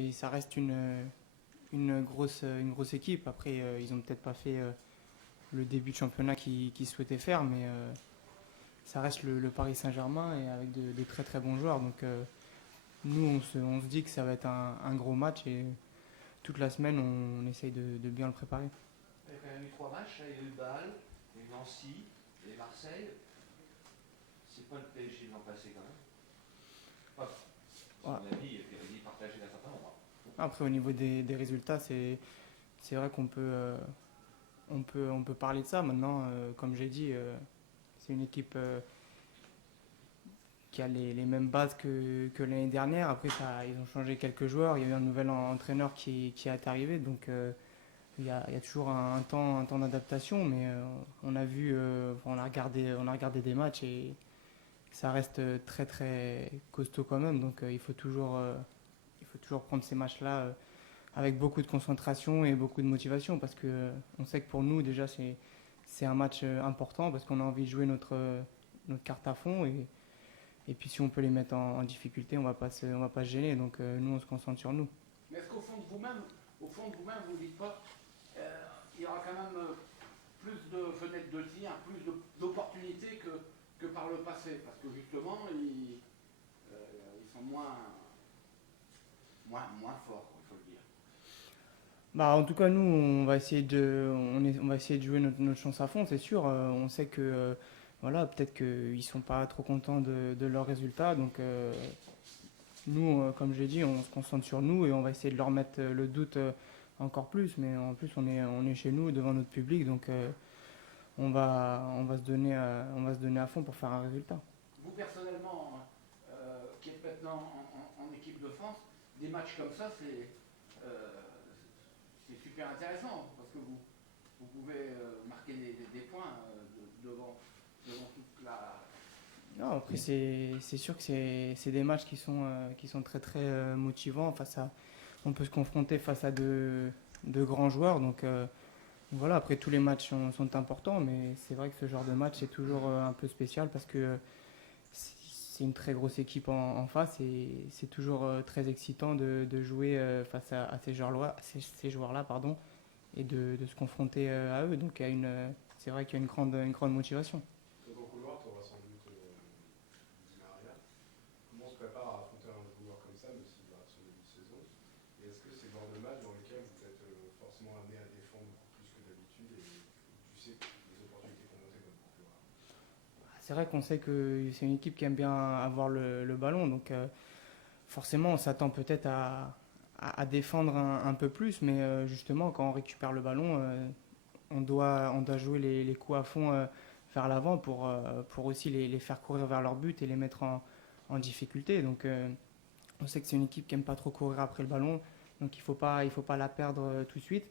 Et ça reste une grosse équipe. Après, ils n'ont peut-être pas fait le début de championnat qu'ils souhaitaient faire, mais ça reste le Paris Saint-Germain et avec de très très bons joueurs. Donc nous, on se dit que ça va être un gros match et toute la semaine, on essaye de bien le préparer. Il y a quand même eu 3 matchs, il y a eu Bâle, il y a eu Nancy, et Marseille. C'est pas le PSG de l'an passé quand même. Pas, à Ouais. mon avis, il est partagé d'un certain nombre. Après, au niveau des résultats, c'est vrai qu'on peut parler de ça. Maintenant, comme j'ai dit, c'est une équipe qui a les mêmes bases que l'année dernière. Après, ils ont changé quelques joueurs. Il y a eu un nouvel entraîneur qui est arrivé. Donc, il y a toujours un temps d'adaptation. Mais on a regardé des matchs et ça reste très, très costaud quand même. Donc, il faut toujours prendre ces matchs-là avec beaucoup de concentration et beaucoup de motivation. Parce que on sait que pour nous, déjà, c'est un match important parce qu'on a envie de jouer notre carte à fond. Et puis si on peut les mettre en difficulté, on va pas se gêner. Donc nous, on se concentre sur nous. Mais est-ce qu'au fond de vous-même, vous ne dites pas, il y aura quand même plus de fenêtres de tir, plus d'opportunités que par le passé? Parce que justement, ils sont moins forts, il faut le dire. Bah, en tout cas, nous, on va essayer de jouer notre chance à fond, c'est sûr. On sait que, voilà, peut-être qu'ils sont pas trop contents de leurs résultats. Donc, nous, comme j'ai dit, on se concentre sur nous et on va essayer de leur mettre le doute encore plus. Mais en plus, on est chez nous, devant notre public. Donc, on va se donner à fond pour faire un résultat. Vous personnellement, qui êtes maintenant en équipe de France, des matchs comme ça, euh, c'est super intéressant parce que vous pouvez marquer des points devant toute la. Non, après, c'est sûr que c'est des matchs qui sont très très motivants. On peut se confronter face à de grands joueurs. Donc voilà, après tous les matchs sont importants, mais c'est vrai que ce genre de match est toujours un peu spécial parce que c'est une très grosse équipe en face et c'est toujours très excitant de jouer face à ces joueurs-là, pardon, et de se confronter à eux. Donc c'est vrai qu'il y a une grande motivation. Toi, ton couloir, tu auras sans doute Di Maria. Comment on se prépare à affronter un joueur comme ça, même s'il va sur le début de saison? Et est-ce que c'est le genre de match dans lequel vous êtes forcément amené à défendre beaucoup plus que d'habitude et où tu sais que les opportunités vont monter comme pour couloir? C'est vrai qu'on sait que c'est une équipe qui aime bien avoir le ballon, donc forcément on s'attend peut-être à défendre un peu plus, mais justement quand on récupère le ballon, on doit jouer les coups à fond vers l'avant pour aussi les faire courir vers leur but et les mettre en difficulté. Donc on sait que c'est une équipe qui aime pas trop courir après le ballon, donc il faut pas la perdre tout de suite.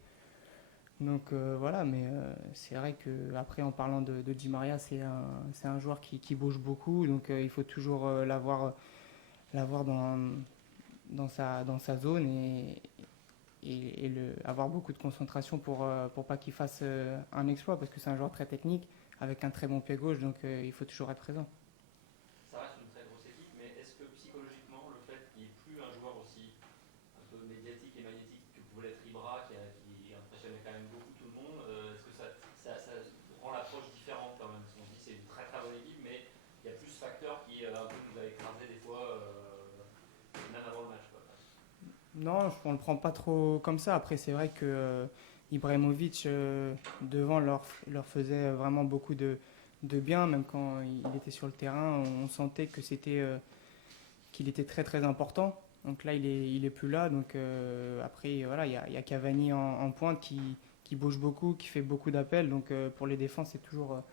Donc voilà, mais c'est vrai que après en parlant de Di Maria, c'est un joueur qui bouge beaucoup, donc il faut toujours l'avoir dans sa zone et avoir beaucoup de concentration pour pas qu'il fasse un exploit, parce que c'est un joueur très technique avec un très bon pied gauche, donc il faut toujours être présent. Ça reste une très grosse équipe, mais est-ce que psychologiquement, le fait qu'il n'y ait plus un joueur aussi un peu médiatique et magnétique que pouvait l'être Ibra, qui impressionnait quand même beaucoup tout le monde, est-ce que ça rend l'approche différente quand même? Parce qu'on se dit c'est une très très bonne équipe, mais il y a plus ce facteur qui un peu nous a écrasé des fois, même avant le match, quoi. Non, on le prend pas trop comme ça. Après, c'est vrai que Ibrahimovic devant leur faisait vraiment beaucoup de bien, même quand il était sur le terrain, on sentait qu'il était très très important. Donc là, il est plus là. Donc après, voilà, il y a Cavani en pointe qui bouge beaucoup, qui fait beaucoup d'appels. Donc pour les défenses, c'est toujours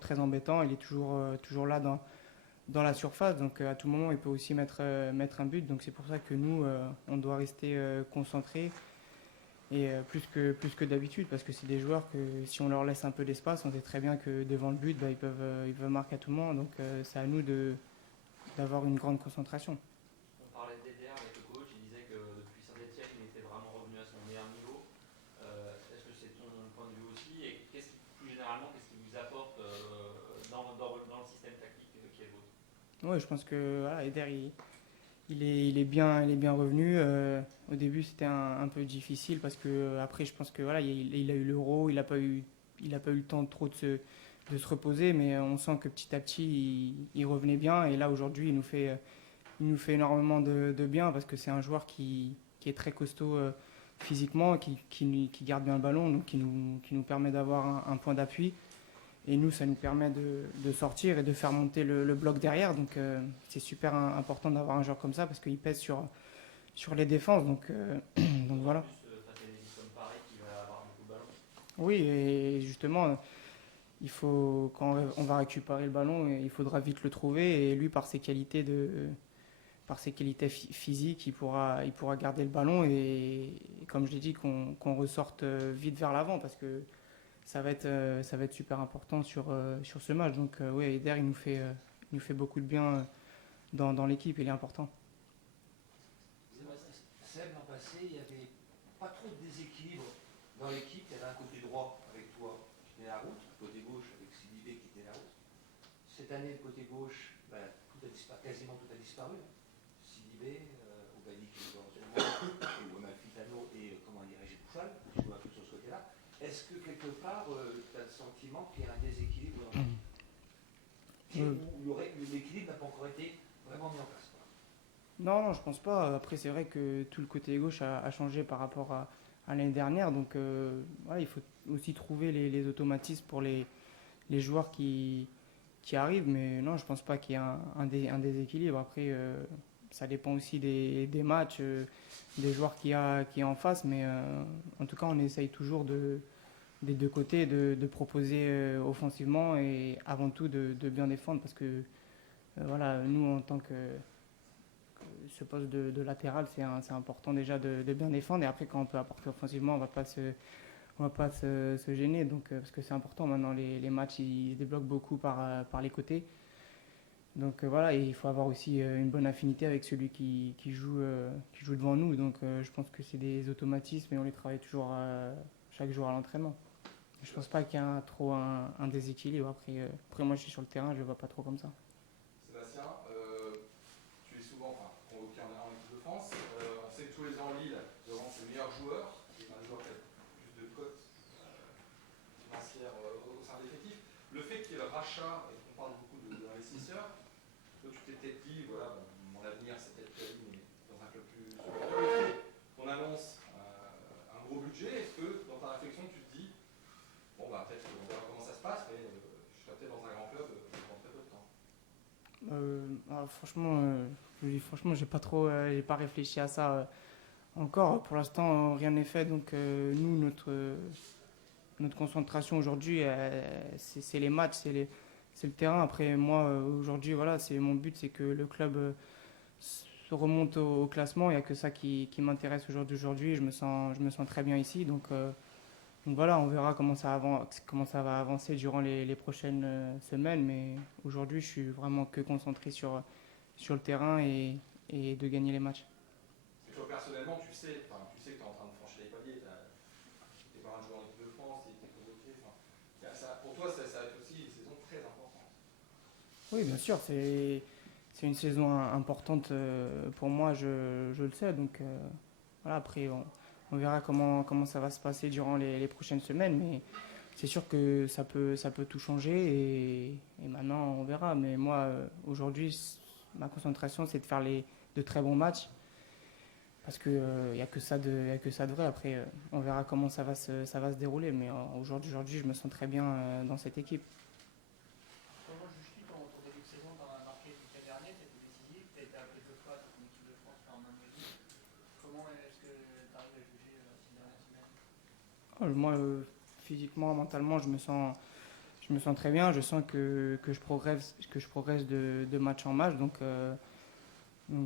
très embêtant. Il est toujours là dans la surface. Donc à tout moment, il peut aussi mettre un but. Donc c'est pour ça que nous, on doit rester concentrés et plus que d'habitude, parce que c'est des joueurs que si on leur laisse un peu d'espace, on sait très bien que devant le but, bah, ils peuvent marquer à tout moment. Donc c'est à nous d'avoir une grande concentration. On parlait d'Eder avec le coach, il disait que depuis Saint-Etienne, il était vraiment revenu à son meilleur niveau. Est-ce que c'est ton point de vue aussi? Et plus généralement, qu'est-ce qu'il vous apporte dans le système tactique qui est le vôtre? Ouais, je pense que voilà, Eder, il est bien revenu. Au début, c'était un peu difficile parce que après, je pense que voilà, il a eu l'Euro, il a pas eu le temps trop de se reposer, mais on sent que petit à petit, il revenait bien. Et là, aujourd'hui, il nous fait énormément de bien parce que c'est un joueur qui est très costaud physiquement, qui garde bien le ballon, donc qui nous permet d'avoir un point d'appui. Et nous, ça nous permet de sortir et de faire monter le bloc derrière. Donc c'est super important d'avoir un joueur comme ça parce qu'il pèse sur les défenses. Donc, donc voilà. Plus face à des équipes comme Paris qui va avoir beaucoup de ballons. Oui, et justement, il faut, quand on va récupérer le ballon, il faudra vite le trouver. Et lui, par ses qualités physiques, il pourra garder le ballon. Et comme je l'ai dit, qu'on ressorte vite vers l'avant parce que ça va être super important sur ce match. Donc oui, Eder, il nous fait beaucoup de bien dans l'équipe, il est important. Seb, l'an passé, il n'y avait pas trop de déséquilibre dans l'équipe. Il y avait un côté droit avec toi qui tenait la route, un côté gauche avec Sidibé qui tenait la route. Cette année, le côté gauche, quasiment tout a disparu. Sidibé, Obadi qui joue éventuellement, ou Amalfitano et, comment dirais-je, Bouchal, qui joue un peu sur ce côté-là. Est-ce que quelque part, tu as le sentiment qu'il y a un déséquilibre dans l'équipe où l'équilibre n'a pas encore été vraiment mis en place? Non, non, je pense pas. Après, c'est vrai que tout le côté gauche a changé par rapport à l'année dernière. Donc, voilà, il faut aussi trouver les automatismes pour les joueurs qui arrivent. Mais non, je pense pas qu'il y ait un déséquilibre. Après, ça dépend aussi des matchs, des joueurs qu'il y a en face. Mais en tout cas, on essaye toujours des deux côtés de proposer offensivement et avant tout de bien défendre. Parce que, voilà, nous, en tant que ce poste de latéral, c'est important déjà de bien défendre. Et après, quand on peut apporter offensivement, on va pas se gêner. Donc, parce que c'est important maintenant, les matchs, ils se débloquent beaucoup par les côtés. Donc voilà, et il faut avoir aussi une bonne affinité avec celui qui joue devant nous. Donc je pense que c'est des automatismes et on les travaille toujours chaque jour à l'entraînement. Je pense pas qu'il y a trop un déséquilibre. Après, moi, je suis sur le terrain, je le vois pas trop comme ça. Sébastien, tu es souvent convoqué en équipe de France. On sait que tous les ans, Lille devant ses meilleurs joueurs, qui est un joueur qui a plus de cotes financières au sein de l'effectif. Le fait qu'il y ait le rachat, et qu'on parle beaucoup d'investisseurs, toi tu t'es peut-être dit, voilà, mon avenir c'est peut-être Cali, mais dans un club plus supérieur. On annonce un gros budget. Est-ce que dans ta réflexion tu te dis, bon bah peut-être on verra comment ça se passe, mais je serai peut-être dans un grand club dans très peu de temps? Franchement, j'ai pas réfléchi à ça encore. Pour l'instant, rien n'est fait. Donc nous, notre concentration aujourd'hui, c'est les matchs, c'est le terrain. Après, moi, aujourd'hui, voilà, c'est mon but, c'est que le club se remonte au classement. Il n'y a que ça qui m'intéresse aujourd'hui. Je me sens très bien ici. Donc voilà, on verra comment ça va avancer durant les prochaines semaines. Mais aujourd'hui, je suis vraiment que concentré sur le terrain et de gagner les matchs. Et toi personnellement, tu sais que tu es en train de franchir les paliers. Tu es pas un joueur en équipe de France, tu es convoqué. Pour toi, ça va être aussi une saison très importante. Oui, bien sûr, c'est une saison importante pour moi, je le sais. Donc voilà, après, on verra comment ça va se passer durant les prochaines semaines. Mais c'est sûr que ça peut tout changer et maintenant, on verra. Mais moi, aujourd'hui, ma concentration, c'est de faire de très bons matchs. Parce qu'il n'y a que ça de vrai. Après, on verra comment ça va se dérouler. Mais aujourd'hui, je me sens très bien dans cette équipe. Comment juges-tu ton début de saison? Tu en as marqué le dernier, tu étais décisif, tu as été appelé 2 fois en équipe de France par Manuel. Comment est-ce que tu arrives à juger ces dernières semaines? Moi, physiquement, mentalement, je me sens très bien. Je sens que je progresse de match en match. Donc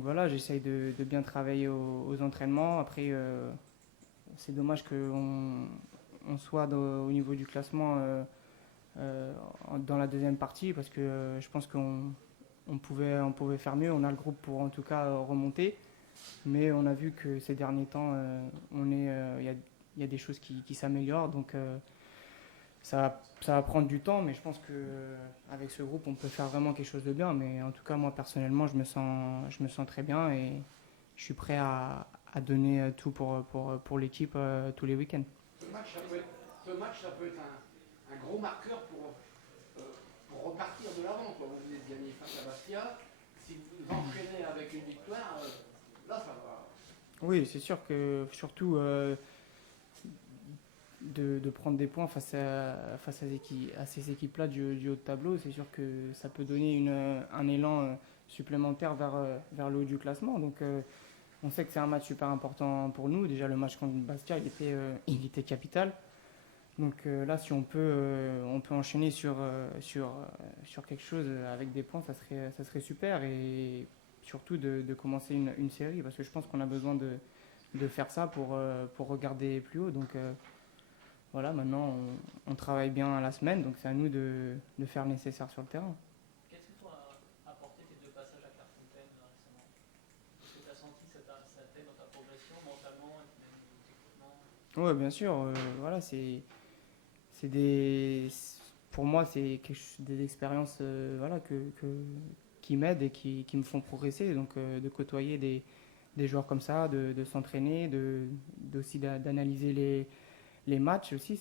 voilà, j'essaye de bien travailler aux entraînements. Après, c'est dommage qu'on soit au niveau du classement dans la deuxième partie parce que je pense qu'on pouvait faire mieux. On a le groupe pour en tout cas remonter. Mais on a vu que ces derniers temps, il y a des choses qui s'améliorent. Donc ça va prendre du temps, mais je pense qu'avec ce groupe, on peut faire vraiment quelque chose de bien. Mais en tout cas, moi, personnellement, je me sens très bien et je suis prêt à donner tout pour l'équipe tous les week-ends. Ce match, ça peut être un gros marqueur pour repartir de l'avant. Quoi. Vous venez de gagner face à Bastia. Si vous enchaînez avec une victoire, là, ça va. Oui, c'est sûr que surtout de prendre des points face à ces équipes-là du haut de tableau, c'est sûr que ça peut donner un élan supplémentaire vers le haut du classement. Donc on sait que c'est un match super important pour nous. Déjà le match contre Bastia, il était capital. Donc là, si on peut enchaîner sur quelque chose avec des points, ça serait super. Et surtout de commencer une série, parce que je pense qu'on a besoin de faire ça pour regarder plus haut. Donc voilà, maintenant on travaille bien la semaine, donc c'est à nous de faire le nécessaire sur le terrain. Qu'est-ce que toi a apporté tes 2 passages à Clairefontaine récemment? Est-ce que tu as senti ça t'aide dans ta progression mentalement et puis même techniquement? Oui, bien sûr. Voilà, c'est des, pour moi, des expériences voilà, qui m'aident et qui me font progresser. Donc de côtoyer des joueurs comme ça, de s'entraîner, aussi d'analyser les matchs aussi,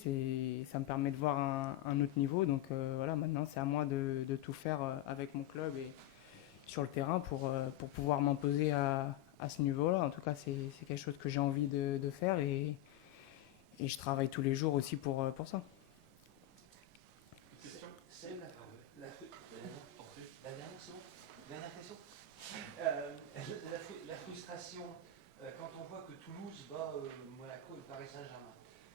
ça me permet de voir un autre niveau. Donc voilà, maintenant c'est à moi de tout faire avec mon club et sur le terrain pour pouvoir m'imposer à ce niveau-là. En tout cas, c'est quelque chose que j'ai envie de faire et je travaille tous les jours aussi pour ça. C'est la dernière, c'est bon. Dernière question. La frustration, quand on voit que Toulouse bat Monaco et le Paris Saint-Germain,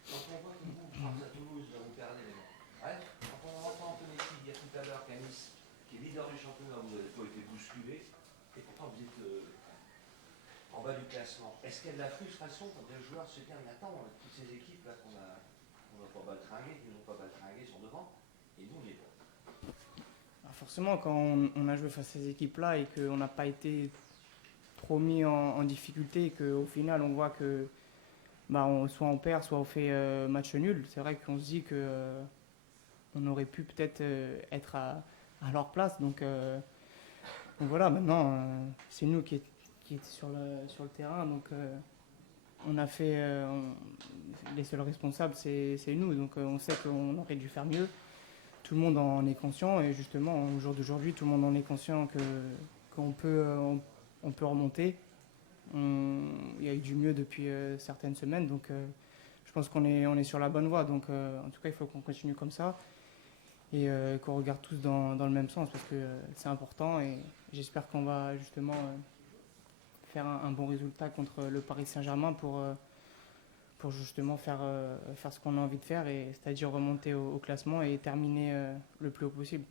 quand on voit que vous, face à Toulouse, vous perdez les gens. Ouais, quand on entend Antonetti dire tout à l'heure qu'à Nice, qui est leader du championnat, vous avez pas été bousculé, et pourtant vous êtes en bas du classement. Est-ce qu'il y a de la frustration quand des joueurs se disent mais attends, toutes ces équipes là qu'on a pas baltringué, qui n'ont pas baltringué sont devant, et nous on est pas. Alors forcément, quand on a joué face à ces équipes-là et qu'on n'a pas été trop mis en difficulté et qu'au final on voit que soit on perd, soit on fait match nul, c'est vrai qu'on se dit que on aurait pu peut-être être à leur place. Donc voilà, maintenant c'est nous qui étions sur le terrain. Donc on a fait. Les seuls responsables, c'est nous. Donc on sait qu'on aurait dû faire mieux. Tout le monde en est conscient. Et justement, au jour d'aujourd'hui, tout le monde en est conscient qu'on peut remonter. Il y a eu du mieux depuis certaines semaines. Donc je pense qu'on est sur la bonne voie. Donc en tout cas, il faut qu'on continue comme ça. Et qu'on regarde tous dans le même sens. Parce que c'est important. Et j'espère qu'on va justement faire un bon résultat contre le Paris Saint-Germain pour justement faire ce qu'on a envie de faire, c'est-à-dire remonter au classement et terminer le plus haut possible.